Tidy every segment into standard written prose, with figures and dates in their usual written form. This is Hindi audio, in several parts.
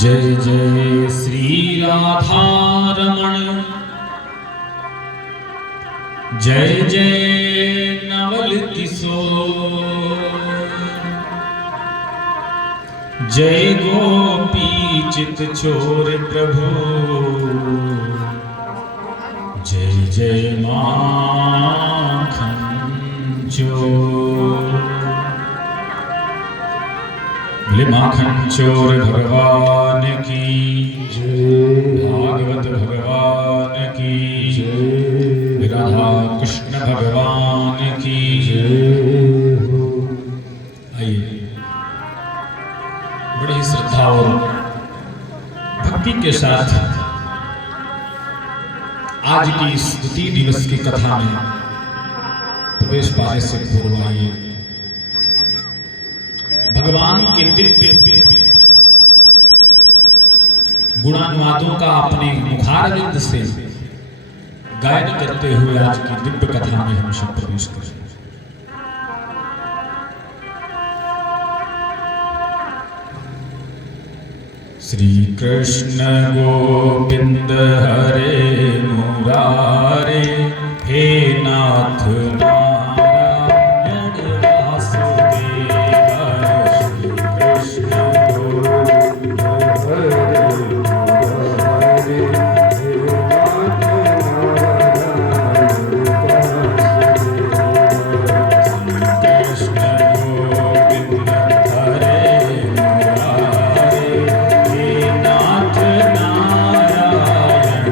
जय जय श्री राधा रमण जय जय नवल किशोर, जय गोपी चित चोर प्रभु, जय जय माखन चोर। बोले माखन चोर भगवान की जय, भागवत भगवान की जय, राधा कृष्ण भगवान की जय। आइए बड़ी श्रद्धा और भक्ति के साथ आज की इस द्वितीय दिवस की कथा में प्रवेश पाने से पूर्व आइए भगवान के दिव्य गुणानुवादों का अपने मुखारविंद से गायन करते हुए आज की दिव्य कथा में हम सब प्रवेश करें। श्री कृष्ण गोविंद हरे मुरारे, हे नाथ नारायण वासुदेव। श्री कृष्ण गोविंद हरे मुरारे, हे नाथ नारायण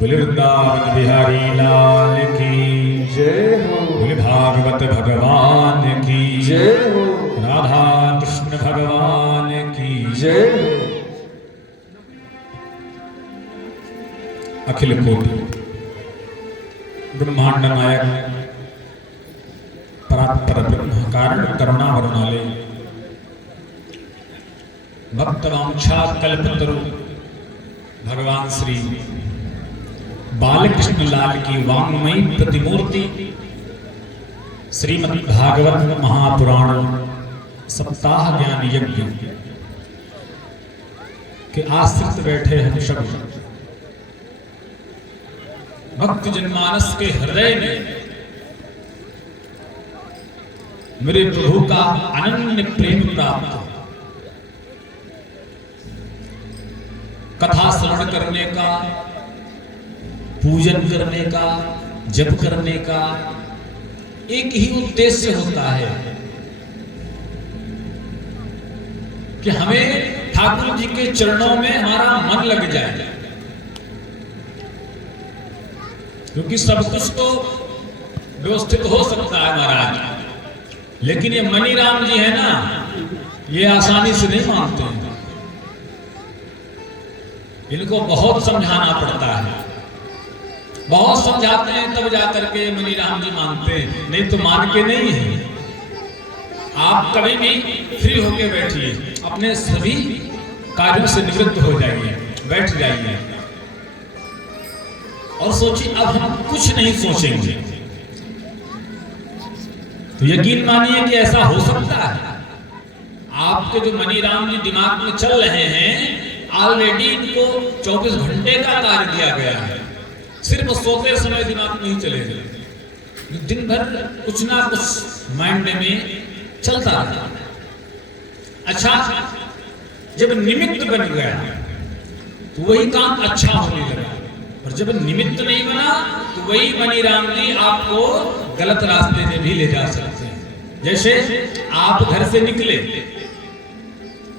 बोले वृंदावन बिहारी लाल की जय हो। बोले भागवत भगवान की जय हो। राधा कृष्ण भगवान की जय हो। अखिल कोटि ब्रह्मांड नायक परात्पर ब्रह्म कारण करुणा वरुणालय भक्त वांछा कल्पतरु भगवान श्री बालकृष्ण लाल की वांगमयी प्रतिमूर्ति श्रीमद् भागवत महापुराण सप्ताह ज्ञान यज्ञ के आश्रित बैठे हम सब भक्त जनमानस के हृदय में मेरे प्रभु का अनन्य प्रेम प्राप्त, कथा श्रवण करने का, पूजन करने का, जप करने का एक ही उद्देश्य होता है कि हमें ठाकुर जी के चरणों में हमारा मन लग जाए, क्योंकि सब कुछ तो व्यवस्थित हो सकता है महाराज, लेकिन ये मनी राम जी है ना, ये आसानी से नहीं मानते हैं। इनको बहुत समझाना पड़ता है, बहुत समझाते हैं तब जाकर के मनी राम जी मानते हैं, नहीं तो मान के नहीं है। आप कभी भी फ्री होके बैठिए, अपने सभी कार्यों से निवृत्त हो जाइए, बैठ जाइए और सोचिए अब हम कुछ नहीं सोचेंगे, तो यकीन मानिए कि ऐसा हो सकता है। आपके जो मनी राम जी दिमाग में चल रहे हैं, ऑलरेडी इनको 24 घंटे का कार्य दिया गया है, सिर्फ सोते समय दिमाग में ही चलेगा, दिन भर कुछ ना कुछ माइंड में चलता रहता। अच्छा, जब निमित्त बन गया तो वही काम अच्छा होने लगा, और जब निमित्त नहीं बना तो वही मनी राम जी आपको गलत रास्ते में भी ले जा सकते हैं। जैसे आप घर से निकले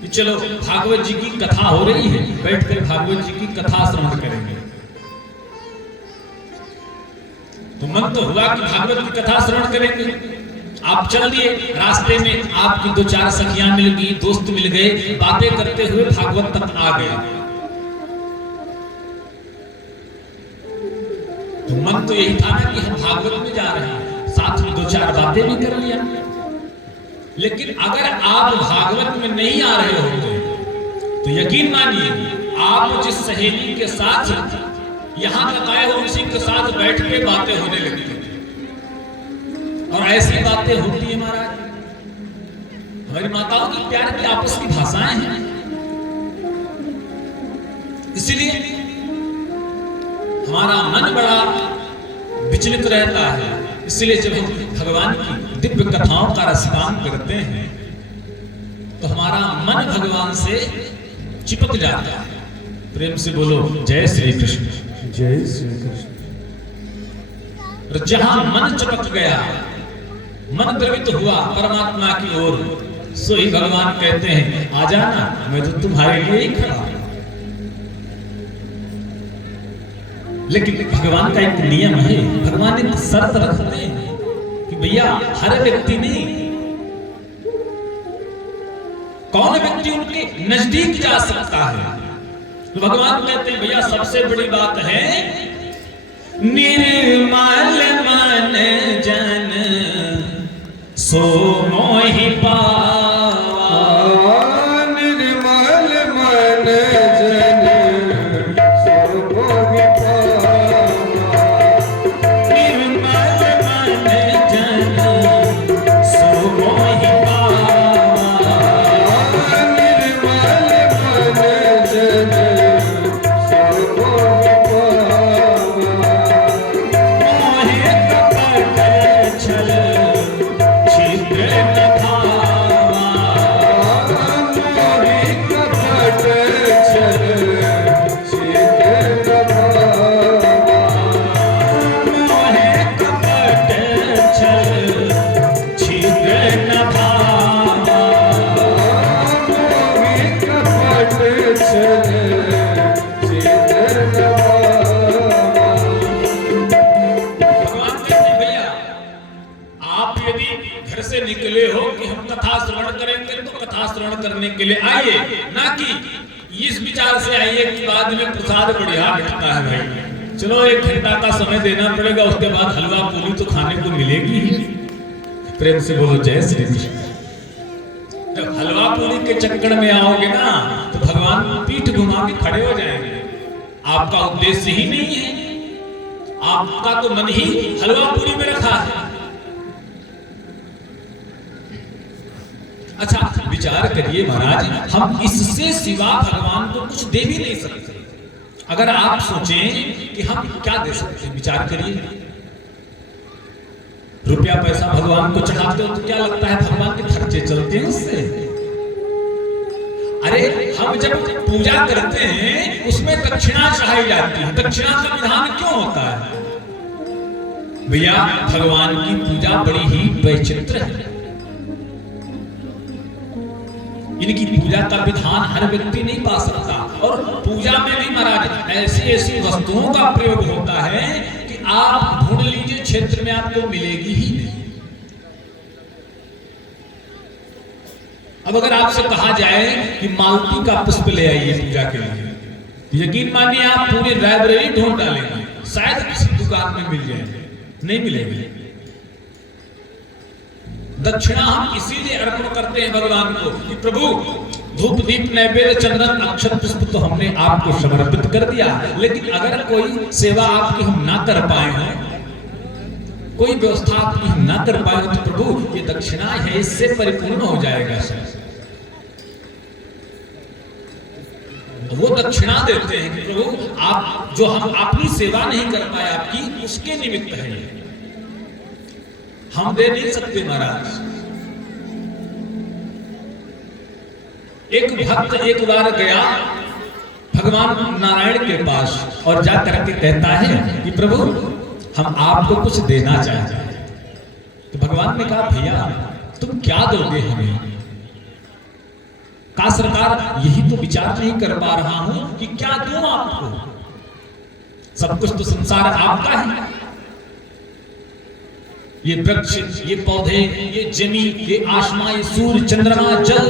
कि चलो भागवत जी की कथा हो रही है, बैठकर भागवत जी की कथा श्रवण करेंगे, तो मन तो हुआ कि भागवत की कथा श्रवण करेंगे। आप चल दिए, रास्ते में आपकी 2-4 सखियां मिल गई, दोस्त मिल गए, बातें करते हुए भागवत तक आ गए। मन तो यही था ना कि हम भागवत में जा रहे हैं, साथ में दो चार बातें भी कर लिया। लेकिन अगर आप भागवत में नहीं आ रहे होते तो यकीन मानिए आप जिस सहेली के साथ यहां तक आए हो उसी के साथ बैठ के बातें होने लगती थी। और ऐसी बातें होती है महाराज, हमारी माताओं की प्यार की आपस की भाषाएं हैं। इसलिए हमारा मन बड़ा विचलित रहता है। इसलिए जब हम भगवान की दिव्य कथाओं का रसपान करते हैं तो हमारा मन भगवान से चिपक जाता है। प्रेम से बोलो जय श्री कृष्ण। जय श्री कृष्ण। और जहां मन चिपक गया, मन द्रवित हुआ परमात्मा की ओर, सो ही भगवान कहते हैं आ जाना, मैं तो तुम्हारे लिए ही खड़ा हूं। लेकिन भगवान का एक नियम है, भगवान एक शर्त रखते हैं कि भैया हर व्यक्ति नहीं, कौन व्यक्ति उनके नजदीक जा सकता है। तो भगवान कहते हैं भैया सबसे बड़ी बात है निर्मल मन जन सो मोहि पावा। निर्मल मन जन सो मोहि पावा। निर्मल मन जन सो मोहि पावा। निर्मल मन जन सो मोहि पावा। मोहे कपट छल छिद्र न भावा। मोहि कपट छल छिद्र न भावा। मोहे कपट छल छिद्र न भावा। मोहि कपट छल छिद्र न भावा। भगवान कहते हैं भैया आप यदि घर से निकले हो कि हम कथा श्रवण करेंगे तो कथा श्रवण करने के लिए आइए, ना कि इस विचार से आइए कि बाद में प्रसाद बढ़िया मिलता है भाई, चलो 1 घंटा का समय देना पड़ेगा, उसके बाद हलवा पूरी तो खाने को मिलेगी ही। प्रेम से बोलो जय श्री कृष्ण। जब हलवा पूरी के चक्कर में आओगे ना तो भगवान पीठ घुमा के खड़े हो जाएंगे। आपका उद्देश्य ही नहीं है, आपका तो मन ही हलवा पूरी में रखा है। अच्छा विचार करिए महाराज, हम इससे सिवा भगवान को कुछ दे भी नहीं सकते। अगर आप सोचें कि हम क्या दे सकते हैं, विचार करिए। रुपया पैसा भगवान को चढ़ाते हो तो क्या लगता है भगवान के खर्चे चलते हैं उससे? अरे हम जब पूजा करते हैं उसमें दक्षिणा चढ़ाई जाती है। दक्षिणा का विधान क्यों होता है? भैया भगवान की पूजा बड़ी ही वैचित्र है। इनकी पूजा का विधान हर व्यक्ति नहीं पा सकता। और पूजा में भी महाराज ऐसी ऐसी वस्तुओं का प्रयोग होता है कि आप ढूंढ लीजिए क्षेत्र में आपको मिलेगी ही नहीं। अब अगर आपसे कहा जाए कि मालती का पुष्प ले आइए पूजा के लिए, यकीन मानिए आप पूरी लाइब्रेरी ढूंढ डालेंगे, शायद किसी दुकान में मिल जाएंगे, नहीं मिलेंगे। दक्षिणा हम इसीलिए अर्पण करते हैं भगवान को कि प्रभु धूप दीप नैवेद्य चंदन अक्षत पुष्प तो हमने आपको समर्पित कर दिया, लेकिन अगर कोई सेवा आपकी हम ना कर पाए हैं, कोई व्यवस्था आपकी हम ना कर पाए तो प्रभु ये दक्षिणा है, इससे परिपूर्ण हो जाएगा। वो दक्षिणा देते हैं कि प्रभु आप जो हम अपनी सेवा नहीं कर पाए आपकी, उसके निमित्त है, हम दे नहीं सकते महाराज। एक भक्त एक बार गया भगवान नारायण के पास और जा करके कहता है कि प्रभु हम आपको कुछ देना चाहते हैं। तो भगवान ने कहा भैया तुम क्या दोगे हमें? का सरकार यही तो विचार नहीं कर पा रहा हूं कि क्या दूं आपको। सब कुछ तो संसार आपका है, ये वृक्ष, ये पौधे, ये जमीन, ये आसमां, ये सूर्य चंद्रमा जल,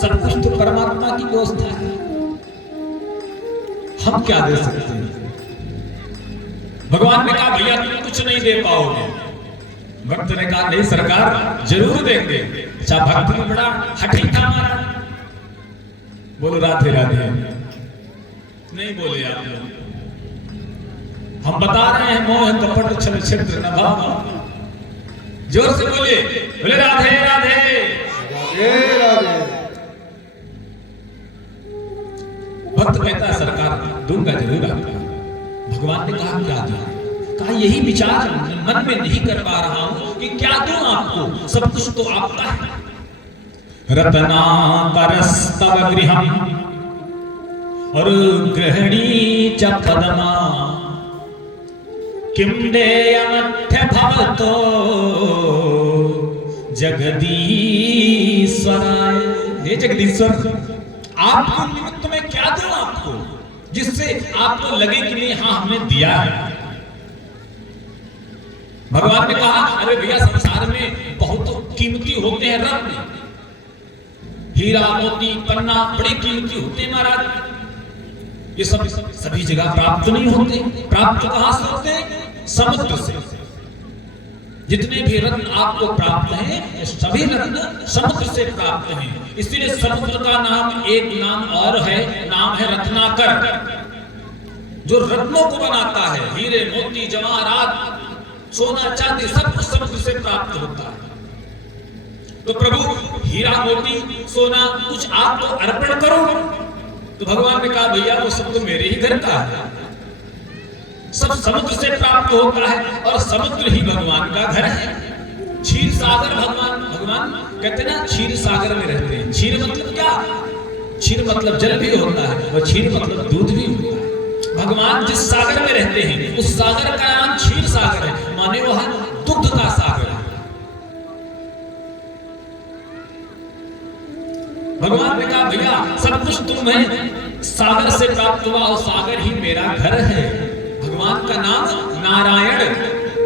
सब कुछ तो परमात्मा की व्यवस्था है। हम क्या दे सकते हैं? भगवान ने कहा भैया तुम कुछ नहीं दे पाओगे। भक्त ने कहा नहीं सरकार जरूर देंगे। अच्छा भक्त भी बड़ा हठी था हमारा। बोलो राधे राधे। नहीं बोले आप लोग। हम बता रहे हैं मोह कपट छल छिद्र न भाव। जोर से बोले बोले राधे राधे राधे राधे। भक्त कहता है सरकार दूंगा जरूर आपको। भगवान ने कहा क्या दूं? कहा यही विचार मन में नहीं कर पा रहा हूं कि क्या दूं आपको, सब कुछ तो आपका है। रत्नाकरस्तव गृहम् और गृहिणी च पदमा किं देयमथ्य भवतो जगदीश्वराय। हे जगदीश्वर आपके निमित्त में क्या दूं आपको जिससे आपको लगे कि नहीं हाँ हमने दिया है। भगवान ने कहा अरे भैया संसार में बहुत कीमती होते हैं रत्न, हीरा मोती पन्ना बड़े कीमती होते हैं महाराज। ये सब सभी जगह प्राप्त नहीं होते। प्राप्त कहां से होते हैं? समुद्र से। जितने भी रत्न आपको प्राप्त हैं ये सभी रत्न समुद्र से प्राप्त हैं। इसलिए समुद्र का नाम एक नाम और है, नाम है रत्नाकर। जो रत्नों को बनाता है, हीरे मोती जवाहरात सोना चांदी सब कुछ समुद्र से प्राप्त होता है। तो प्रभु हीरा मोती सोना कुछ आपको अर्पण करो। तो भगवान ने कहा भैया वो सब तो मेरे ही घर का है, सब समुद्र से प्राप्त होता है और समुद्र ही भगवान का घर है। क्षीर सागर भगवान कहते ना क्षीर सागर में रहते हैं। क्षीर मतलब क्या? क्षीर मतलब जल भी होता है और क्षीर मतलब दूध भी होता है। भगवान जिस सागर में रहते हैं उस सागर का नाम क्षीर सागर है, माने वह दुग्ध का सागर है। भगवान ने कहा भैया सब कुछ तुम्हें सागर से प्राप्त हुआ और सागर ही मेरा घर है। भगवान का नाम नारायण।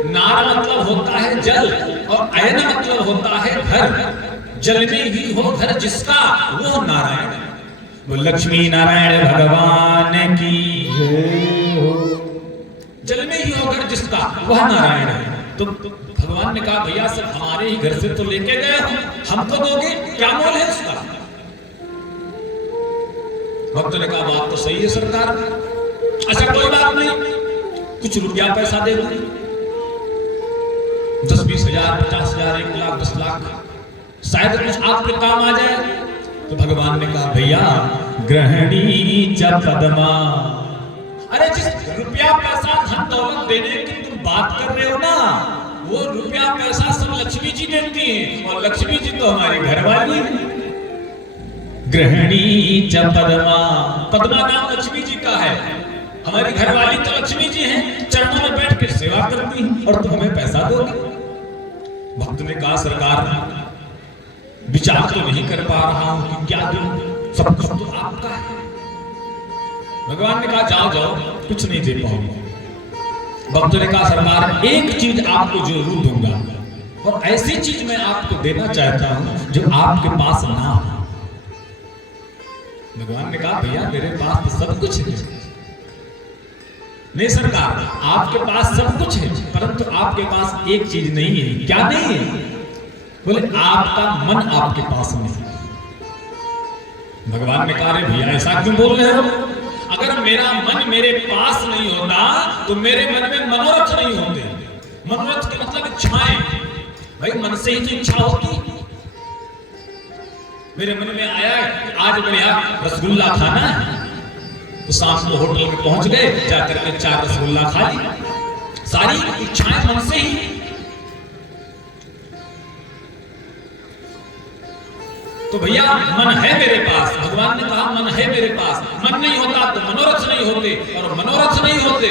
नार मतलब होता है जल और अयन मतलब होता है घर। जल में ही हो घर जिसका वो नारायण। वो लक्ष्मी नारायण भगवान की जल में ही हो घर जिसका वह नारायण है। तो भगवान ने कहा भैया सब हमारे ही घर से तो लेके गए हो, हमको दोगे? क्या मोल है उसका? भक्त ने कहा बात तो सही है सरकार। अच्छा कोई बात नहीं, कुछ रुपया पैसा दे दो, 10-20 हजार 50 हजार 1 लाख 10 लाख, शायद कुछ आपके काम आ जाए। तो भगवान ने कहा भैया गृहिणी च पदमा। अरे जिस रुपया पैसा धन दौलत देने की तुम बात कर रहे हो ना, वो रुपया पैसा सब लक्ष्मी जी देती हैं और लक्ष्मी जी तो हमारी घरवाली है। गृहिणी च पदमा, पदमा नाम लक्ष्मी जी का है। हमारी घरवाली तो लक्ष्मी जी हैं, चरणों में बैठ के सेवा करती हैं और तुम हमें पैसा दोगे। भक्त ने कहा सरकार विचार तो नहीं कर पा रहा हूं कि क्या दूं, सब कुछ तो आपका है। भगवान ने कहा जाओ जाओ कुछ नहीं दे पाऊंगा। भक्त ने कहा सरकार एक चीज आपको जरूर दूंगा और ऐसी चीज मैं आपको देना चाहता हूं जो आपके पास ना हो। भगवान ने कहा भैया मेरे पास तो सब कुछ है। नहीं सरकार आपके पास सब कुछ है परंतु आपके पास एक चीज नहीं है। क्या नहीं है? बोले आपका मन आपके पास नहीं। भगवान ने कहा अरे भैया ऐसा क्यों बोल रहे हो? अगर मेरा मन मेरे पास नहीं होता तो मेरे मन में मनोरथ नहीं होते। मनोरथ के मतलब इच्छाएं। भाई मन से ही तो इच्छा होती। मेरे मन में आया आज बढ़िया रसगुल्ला खाना है तो शाम को होटल में पहुंच गए, जाकर के 4 रसगुल्ला खा ली। सारी इच्छाएं मन से ही। तो भैया मन है मेरे पास। भगवान ने कहा मन है मेरे पास। मन नहीं होता तो मनोरथ नहीं होते और मनोरथ नहीं होते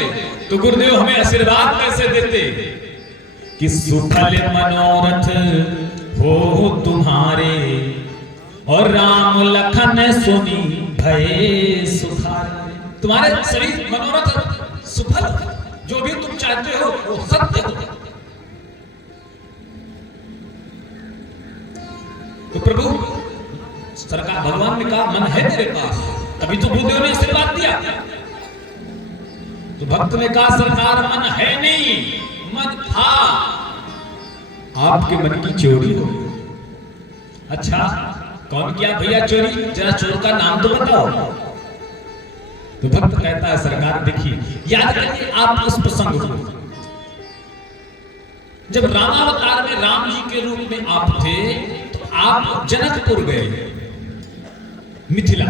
तो गुरुदेव हमें आशीर्वाद कैसे देते कि सुफल मनोरथ हो तुम्हारे और राम लखन सुनी भय सुखारे। तुम्हारे सभी मनोरथ सुफल जो भी तुम चाहते हो वो सत्य हो। तो प्रभु सरकार भगवान ने कहा मन है मेरे पास, तभी तो गुरुदेव ने आशीर्वाद दिया। तो भक्त ने कहा सरकार मन है नहीं, मन था, आपके मन की चोरी हो। अच्छा कौन किया भैया चोरी, जरा चोर का नाम तो बताओ। तो भक्त कहता है सरकार देखिए, याद करिए आप उस प्रसंग को, जब रामावतार में राम जी के रूप में आप थे तो आप जनकपुर गए, मिथिला।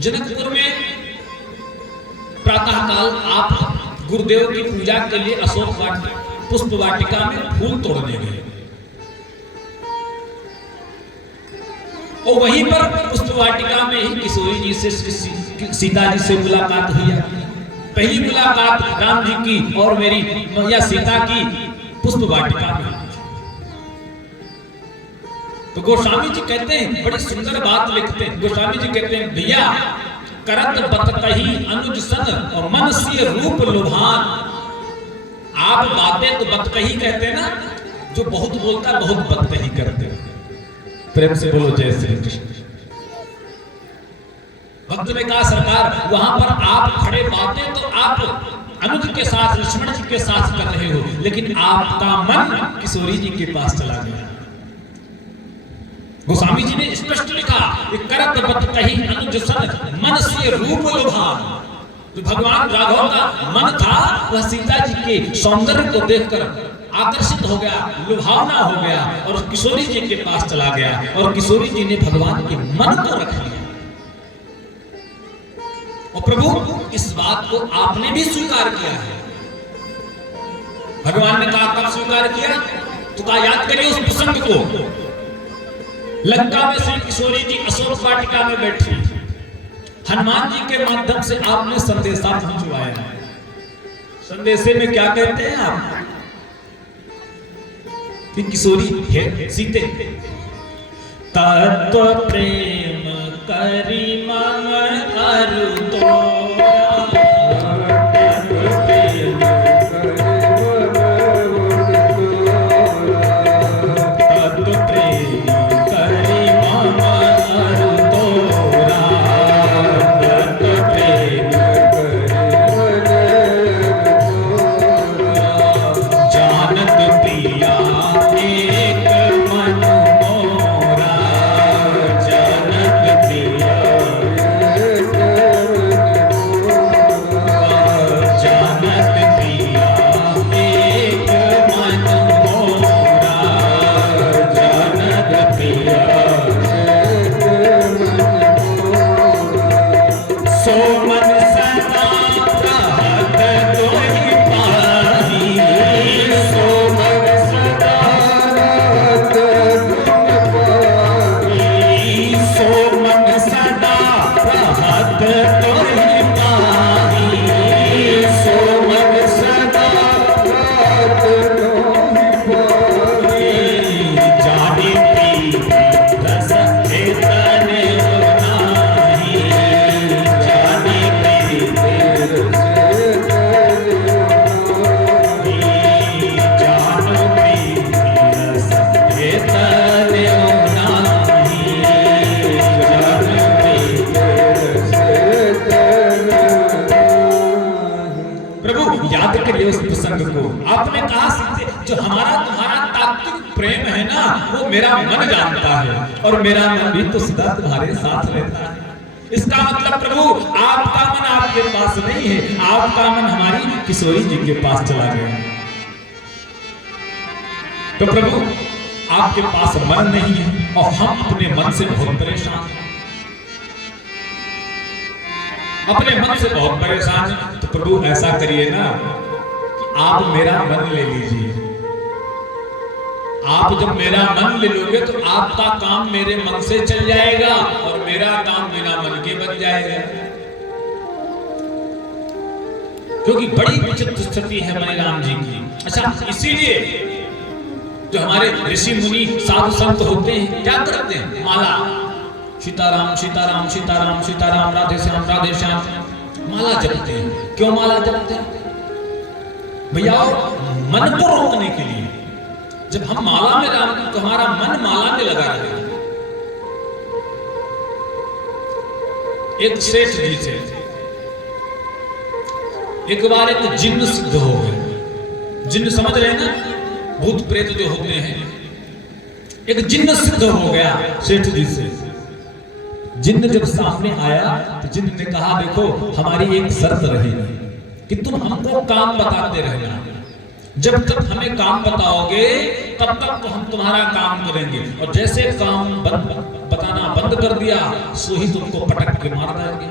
जनकपुर में प्रातःकाल आप गुरुदेव की पूजा के लिए अशोक पुष्प वाटिका में फूल तोड़ने गए, और वहीं पर पुष्प वाटिका में ही किशोरी जी से सीता जी से मुलाकात हुई। पहली मुलाकात राम जी की और मेरी या सीता की पुष्प वाटिका में। तो गोस्वामी जी कहते हैं, बड़ी सुंदर बात लिखते हैं गोस्वामी जी, कहते हैं भैया करत बतकही अनुज सन और मन से रूप लुभान। आप बातें तो बतकही कहते हैं ना, जो बहुत बोलता बहुत बतकही करते हैं। प्रेम से बोलो जय श्री कृष्ण। भक्त ने कहा सरकार वहां पर आप खड़े बातें तो आप अनुज के साथ लक्ष्मण जी के साथ कर रहे हो, लेकिन आपका मन किशोरी जी के पास चला गया। गोस्वामी जी ने स्पष्ट लिखा कि करत बतकही अनुज सन मन से रूप लुभान। तो भगवान राघव का मन था वह सीता जी के सौंदर्य को देखकर आकर्षित हो गया, लुभावना हो गया और किशोरी जी के पास चला गया, और किशोरी जी ने भगवान के मन को रख लिया। और प्रभु इस बात को आपने भी स्वीकार किया है। भगवान ने कहा कब स्वीकार किया, तो कहा याद करिए उस प्रसंग को, लंका में श्री किशोरी जी अशोक वाटिका में बैठी, हनुमान जी के माध्यम से आपने संदेशा पहुंचवाया। संदेशे में क्या कहते हैं आप कि किशोरी है सीते, तत्व प्रेम करी मन अरु तोरा, तत्व प्रेम करी मन अरु तोरा, तत्व प्रेम जानत पिया एक मन मोरा, जानत पिया जानत पिया एक मन मोरा, जानत पिया सो मन सदा रहत तोहि पाही, सो मन सदा रहत तोहि पाही, सो मन सदा रहत तोहि पाही, सो मन सदा रहत तोहि पाही, जाने पी रस चेतन नाही, जाने पी जानो पी रस चेतन नाही, जानो पी। प्रभु याद करिए उस प्रसंग को, आपने कहा सीते जो हमारा तुम्हारा तात्विक प्रेम है ना, वो मेरा मन जानता है, और मेरा मन भी तो सदा तुम्हारे साथ रहता है। इसका मतलब प्रभु आपका मन आपके पास नहीं है, आपका मन हमारी किशोरी जी के पास चला गया। तो प्रभु आपके पास मन नहीं है और हम अपने मन से बहुत परेशान हैं, अपने मन से बहुत परेशान हैं। तो प्रभु ऐसा करिए ना कि आप मेरा मन ले लीजिए। आप जब मेरा मन ले लोगे तो आपका काम मेरे मन से चल जाएगा और मेरा काम बिना मन के बन जाएगा। क्योंकि बड़ी विचित्र स्थिति है मणिराम जी की। अच्छा, इसीलिए जो हमारे ऋषि मुनि साधु संत होते हैं क्या करते हैं, माला सीताराम सीताराम सीताराम सीताराम राधे श्याम माला जपते हैं। क्यों माला जपते हैं भैया? मन को रोकने के लिए। जब हम माला में राम तो हमारा मन माला में लगा रहेगा। एक सेठ जी थे, एक बार एक जिन्न सिद्ध हो गए। जिन्न समझ रहे हैं ना, भूत प्रेत जो होते हैं। एक जिन्न सिद्ध हो गया सेठ जी से। जिन्न जब सामने आया तो जिन्न ने कहा, देखो हमारी एक शर्त रहेगी कि तुम हमको काम बताते रहना। जब तक हमें काम बताओगे तब तक तो हम तुम्हारा काम करेंगे, और जैसे काम बताना बंद कर दिया सो ही तुमको पटक के मार देंगे।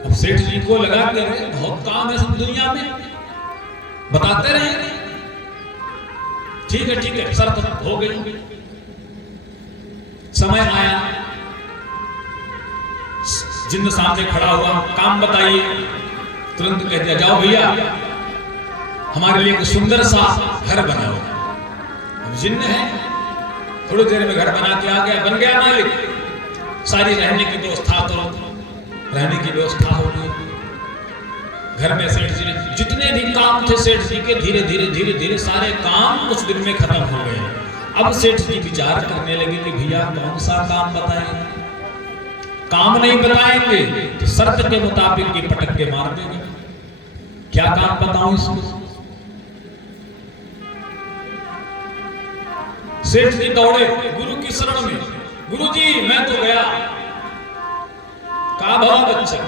अब सेठ जी को लगा कि बहुत काम है सब दुनिया में, बताते रहेंगे। ठीक है शर्त हो गई। समय आया, जिन्न सामने खड़ा हुआ, काम बताइए। तुरंत कह दिया, जाओ भैया हमारे लिए एक सुंदर सा घर बनाओ। अब जिन्न है, थोड़ी देर में घर बना के आ गया। बन गया मालिक, सारी रहने की व्यवस्था करो। रहने की व्यवस्था हो गई घर में। सेठ जी ने जितने भी काम थे सेठ जी के, धीरे धीरे सारे काम कुछ दिन में खत्म हो गए। अब सेठ जी विचार करने लगे कि भैया कौन सा काम बताएं। काम नहीं बताएंगे तो शर्त के मुताबिक ये पटक के मार देंगे। क्या काम बताऊं इसको। सेठ जी दौड़े गुरु की शरण में। गुरु जी मैं तो गया। कहा बहुत अच्छा।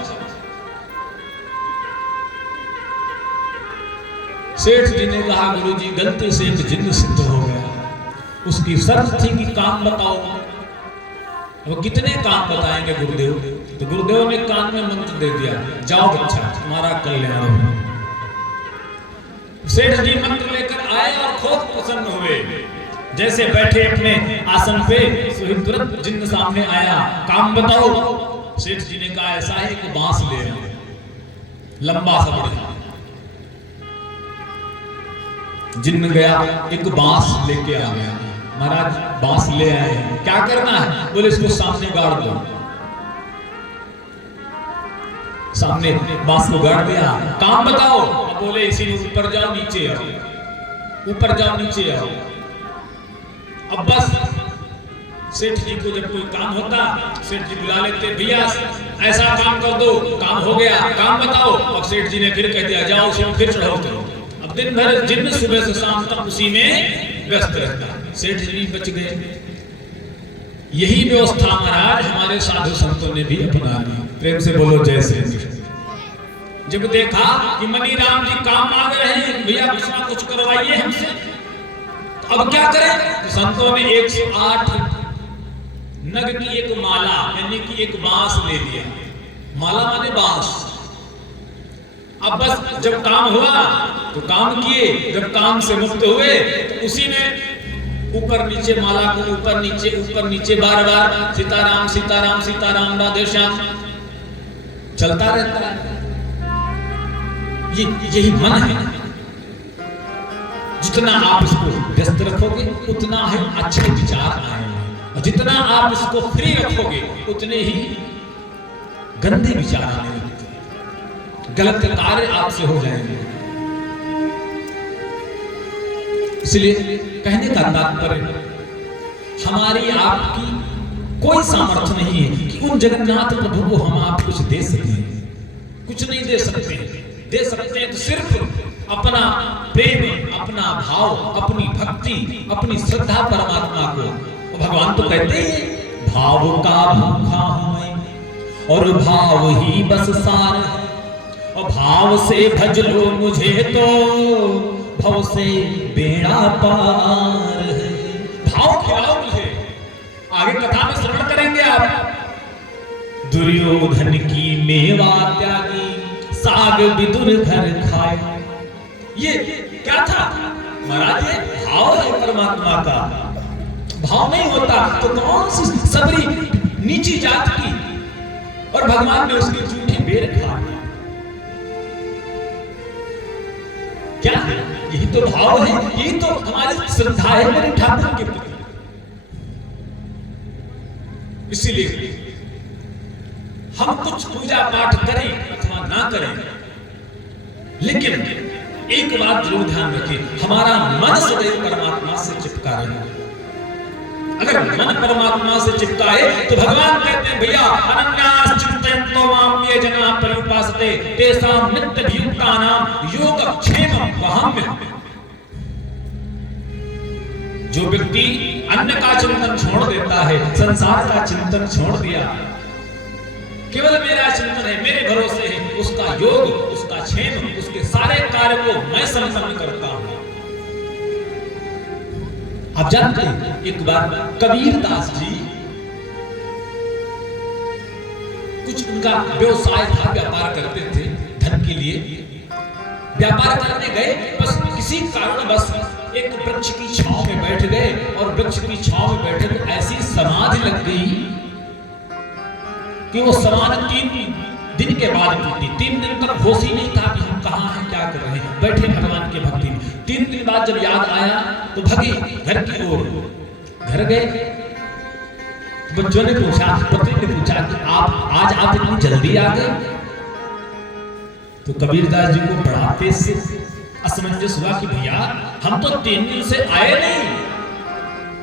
सेठ जी ने कहा, गुरु जी गलती से एक जिन्न सिद्ध हो गया। उसकी शर्त थी कि काम बताओ। वो कितने काम बताएंगे गुरुदेव। तो गुरुदेव ने कान में मंत्र दे दिया, जाओ बच्चा तुम्हारा कल्याण हो। सेठ जी मंत्र लेकर आए और खूब प्रसन्न हुए। जैसे बैठे अपने आसन पे, तुरंत जिन्न सामने आया, काम बताओ। सेठ जी ने कहा, ऐसा है कि बांस ले आओ, लंबा सा बढ़िया। जिन्न गया, एक बांस लेके आ गया। महाराज बांस ले आए, क्या करना है। बोले इसको सामने गाड़ दो। सामने बांस को गाड़ दिया। काम बताओ। अब बोले इसी ऊपर जाओ नीचे आओ, ऊपर जाओ नीचे आओ। अब बस सेठ जी को जब कोई काम होता सेठ जी बुला लेते, भैया ऐसा काम कर दो। काम हो गया, काम बताओ। अब सेठ जी ने फिर कह दिया, जाओ उसी में फिर चढ़ाओ करो। अब दिन भर जिन्न सुबह से शाम तक उसी में व्यस्त रहता। सेठ जी बच गए। यही व्यवस्था महाराज हमारे साधु संतों ने भी अपना ली। प्रेम से बोलो जय श्री कृष्ण। जब देखा कि मनी राम जी काम मांग रहे हैं, भैया कुछ ना कुछ करवाइए हमसे, तो अब क्या करें। तो संतों ने 108 नग की एक माला यानी कि एक बांस ले लिया। माला माने बांस। अब बस जब काम हुआ तो काम किए, जब काम से मुक्त हुए तो उसी में ऊपर नीचे माला को ऊपर नीचे बार बार सीताराम सीताराम सीताराम राधे श्याम चलता रहता है। यही मन है। जितना आप इसको व्यस्त रखोगे उतना ही अच्छे विचार आएंगे, और जितना आप इसको फ्री रखोगे उतने ही गंदे विचार आने लगते हैं, गलत कार्य आपसे हो जाएंगे। इसलिए कहने का तात्पर्य, हमारी आपकी कोई सामर्थ्य नहीं है कि उन जगन्नाथ प्रभु को हम आप कुछ दे सकें। कुछ नहीं दे सकते। दे सकते हैं तो सिर्फ अपना प्रेम, अपना भाव, अपनी भक्ति, अपनी श्रद्धा परमात्मा को। भगवान तो कहते हैं, भाव का भूखा हूं मैं और भाव ही बस सार है, और भाव से भज लो मुझे तो भव से बेड़ा पार है। भाव खिलाओ मुझे। आगे कथा में श्रवण करेंगे आप। दुर्योधन की मेवा त्यागी साग विदुर घर खाए। ये क्या था महाराज? ये भाव है परमात्मा का। भाव नहीं होता तो कौन सी सबरी नीची जात की, और भगवान ने उसकी झूठी बेर खा ली। क्या है? यही तो भाव है, यही तो हमारी श्रद्धा है मेरे ठाकुर के प्रति। इसीलिए हम कुछ पूजा पाठ करें अथवा ना करें, लेकिन एक बात जरूर ध्यान रखें, हमारा मन सदैव परमात्मा से चिपका रहे। अगर मन परमात्मा से चिपका है तो भगवान कहते हैं, भैया अनन्यास चिंतयन्तो माम ये जना पर्युपासते वर्तते तेषां नित्यभियुक्तानां योगक्षेमं वहाम्यहम्। जो व्यक्ति अन्य का चिंतन छोड़ देता है, संसार का चिंतन छोड़ दिया, केवल मेरा चिंतन है, मेरे भरोसे है, उसका योग, उसका क्षेम, उसके सारे कार्य को मैं संपन्न करता हूं। आप जानते हैं, एक बार कबीरदास जी, कुछ उनका व्यवसाय था, व्यापार करते थे धन के लिए, व्यापार करने गए, बस किसी कारण बस एक वृक्ष की छांव में बैठ गए, और वृक्ष की छांव में बैठे तो ऐसी समाधि लग गई कि वो समाधि 3 दिन के बाद टूटी। 3 दिन तक होश ही नहीं था कि हम कहाँ हैं, क्या कर रहे हैं, बैठे भगवान के भक्ति में। 3 दिन बाद जब याद आया तो भगे घर की ओर। घर गए, बच्चों ने पूछा, पत्नी ने पूछा कि आप इतनी जल्दी आ गए? तो कबीरदास जी को बड़ा तेज से असमंजस हुआ कि भैया हम तो 3 दिन से आए नहीं,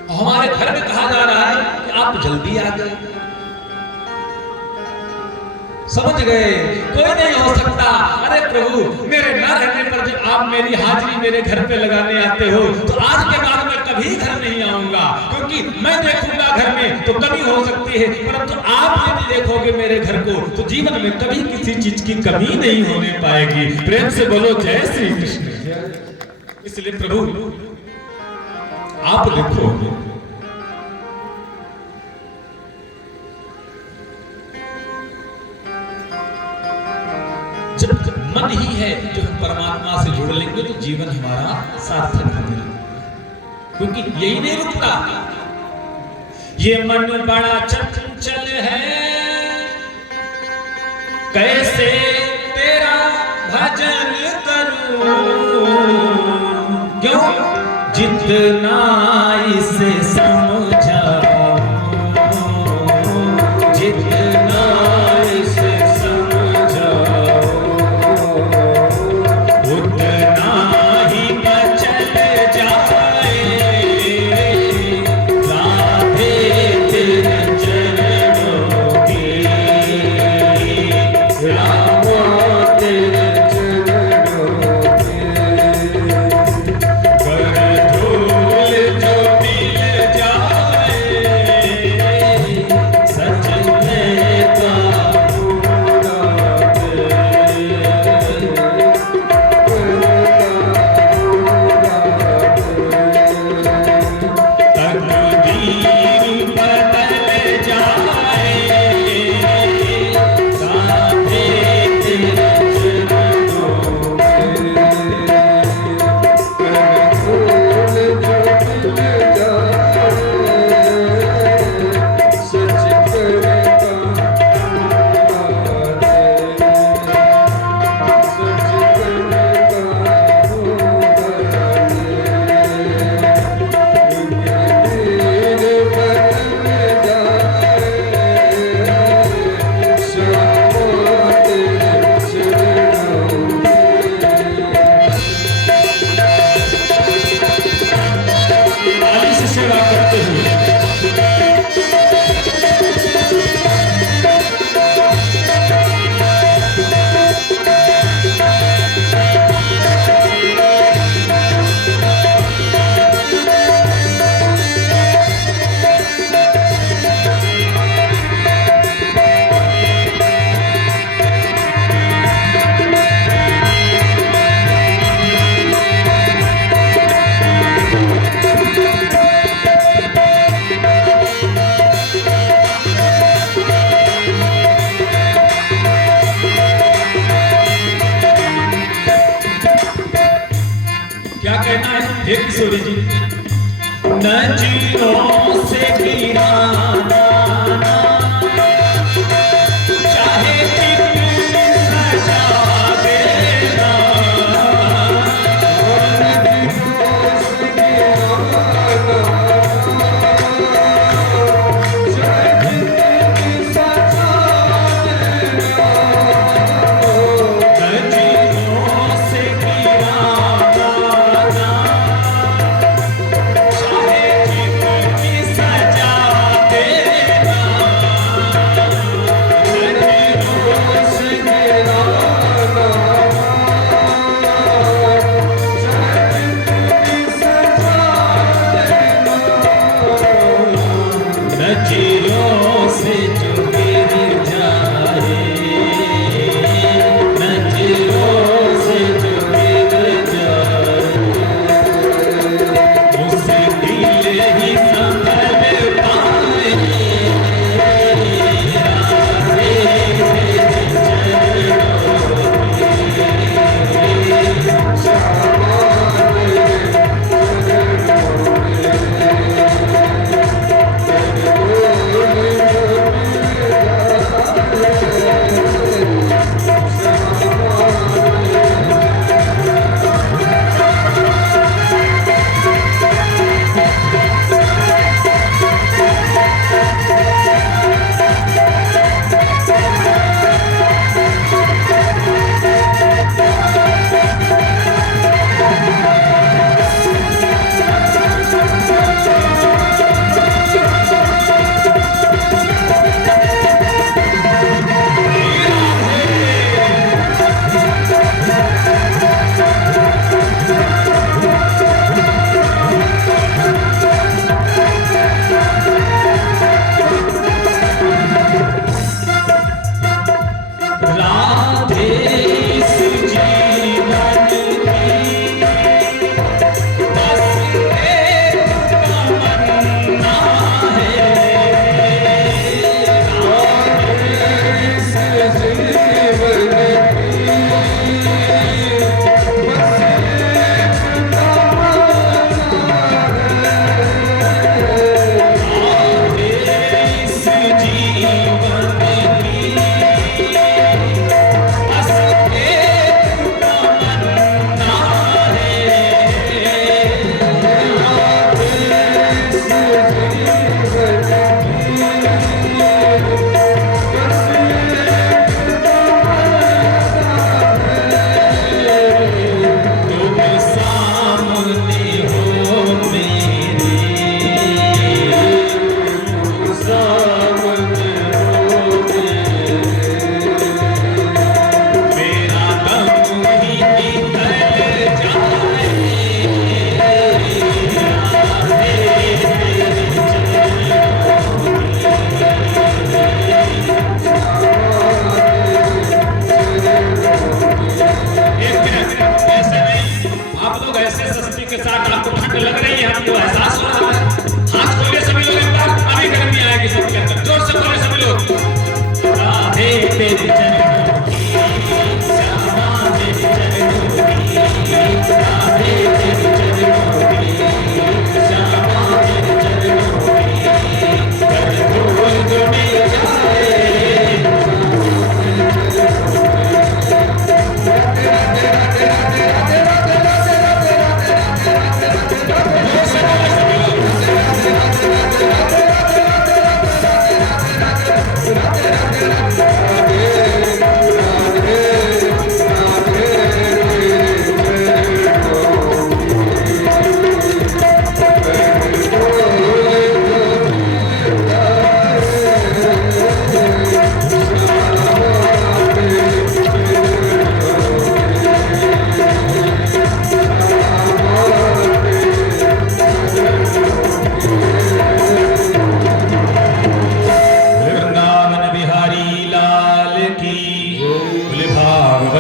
और हमारे घर में कहा जा रहा है कि आप जल्दी आ गए। समझ गए, कोई नहीं हो सकता। अरे प्रभु, मेरे न रहने पर जब आप मेरी हाजिरी मेरे घर पे लगाने आते हो, तो आज के बाद मैं कभी घर नहीं आऊंगा, क्योंकि मैं देखूंगा घर में तो कमी हो सकती है, परंतु आप यदि देखोगे मेरे घर को तो जीवन में कभी किसी चीज की कमी नहीं होने पाएगी। प्रेम से बोलो जय श्री कृष्ण। इसलिए प्रभु आप देखो, जब मन ही है जो हम परमात्मा से जुड़ लेंगे तो जीवन हमारा सार्थक होने लगेगा, क्योंकि यही नहीं रुकता। ये मन बड़ा चंचल है, कैसे तेरा भजन करूं, क्यों जितना इसे समझाऊं, जितना इसे हे किशोरी जी, नजरों से गिराना चाहे कितनी सजा देना, नजरों से गिराना चाहे कितनी सजा देना, नजरों से गिराना चाहे कितनी सजा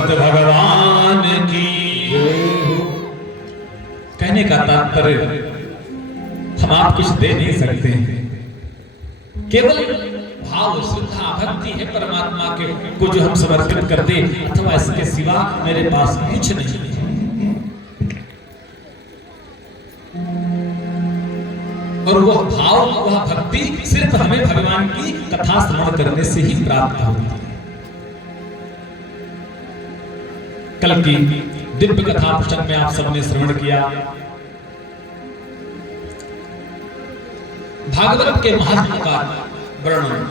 भागवत भगवान की। कहने का तात्पर्य हम आप कुछ दे नहीं सकते हैं, केवल भाव श्रद्धा भक्ति है परमात्मा के को जो हम समर्पित कर दे, अथवा इसके सिवा मेरे पास कुछ नहीं है। और वह भाव वह भक्ति सिर्फ हमें भगवान की कथा श्रवण करने से ही प्राप्त होती है। कल की दिव्य कथा प्रसंग में आप सबने श्रवण किया, भागवत के महत्व का वर्णन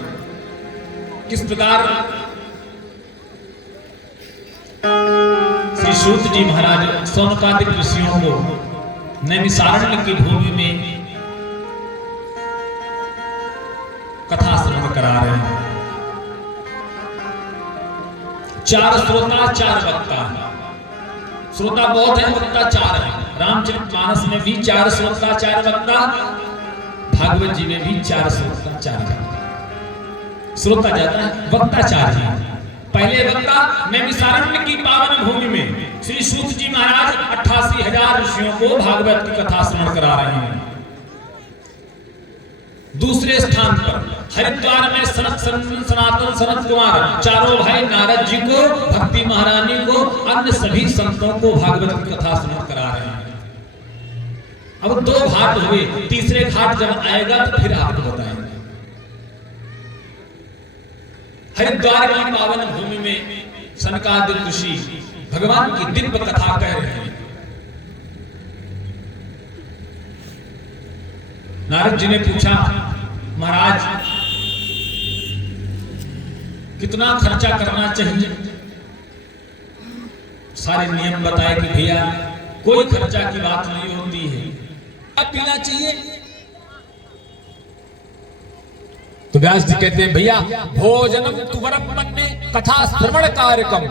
किस प्रकार श्री सूत जी महाराज सौनकादिक ऋषियों को नैमिषारण्य की भूमि में कथा श्रवण करा रहे हैं। 4 श्रोता 4 वक्ता, श्रोता बहुत है, वक्ता 4 है। रामचरितमानस में भी 4 श्रोता 4 वक्ता, भागवत जी में भी 4 श्रोता 4 वक्ता। श्रोता ज्यादा है, वक्ता 4 है। पहले वक्ता नैमिषारण्य की पावन भूमि में श्री सूत जी महाराज 88,000 ऋषियों को भागवत की कथा श्रवण करा रहे हैं। दूसरे स्थान पर हरिद्वार में सनातन सनत कुमार चारों भाई नारद जी को, भक्ति महारानी को, अन्य सभी संतों को भागवत की कथा श्रवण करा रहे हैं। अब 2 घाट हुए, तीसरे घाट जब आएगा तो फिर आपको बताएंगे। हरिद्वार की पावन भूमि में सनकादिक ऋषि भगवान की दिव्य कथा कह रहे हैं। नारद जी ने पूछा, महाराज कितना खर्चा करना चाहिए? सारे नियम बताए कि भैया कोई खर्चा की बात नहीं होती है, अब पीना चाहिए। तो व्यास जी कहते हैं, भैया भोजनम तुवरम मन्ने कथा श्रवण कार्यक्रम।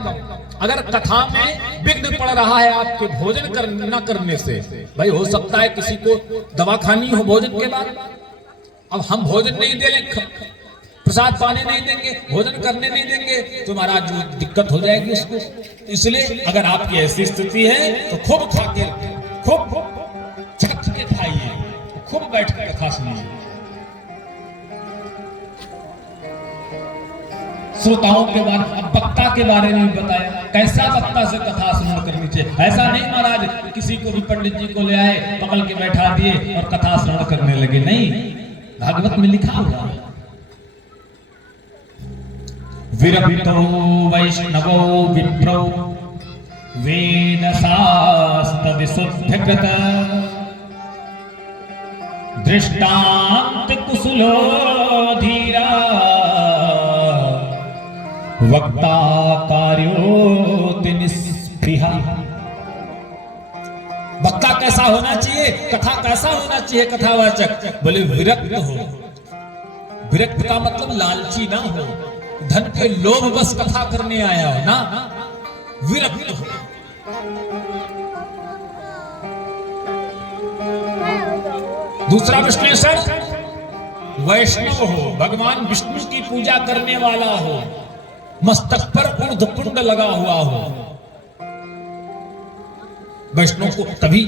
अगर कथा में विघ्न पड़ रहा है आपके भोजन न करने से, भाई हो सकता है किसी को दवा खानी हो भोजन के बाद, अब हम भोजन नहीं देंगे, प्रसाद पाने नहीं देंगे, भोजन करने नहीं देंगे, तो महाराज जो दिक्कत हो जाएगी उसको। इसलिए अगर आपकी ऐसी स्थिति है तो खूब खा के, खूब छक के खाइए, खूब बैठ कर कथा सुनिए। श्रोताओं के बारे, वक्ता के बारे में बताया, कैसा वक्ता से कथा श्रवण करनी चाहिए। ऐसा नहीं महाराज किसी को भी पंडित जी को ले आए, पकड़ के बैठा दिए और कथा श्रवण करने लगे, नहीं। भागवत में लिखा हुआ है, विरक्तो वैष्णवो विप्रो वेद शास्त्र विशुद्धकृत दृष्टांत कुशलो धीरा वक्ता कार्योति निस्पृहा। वक्ता कैसा होना चाहिए, कथा कैसा होना चाहिए? कथावाचक बोले विरक्त हो। विरक्त का मतलब लालची ना हो, धन के लोभ बस कथा करने आया हो ना, विरक्त हो। दूसरा विश्लेषण, वैष्णव हो, भगवान विष्णु की पूजा करने वाला हो, मस्तक पर ऊर्ध्व कुंड लगा हुआ हो। वैष्णव को तभी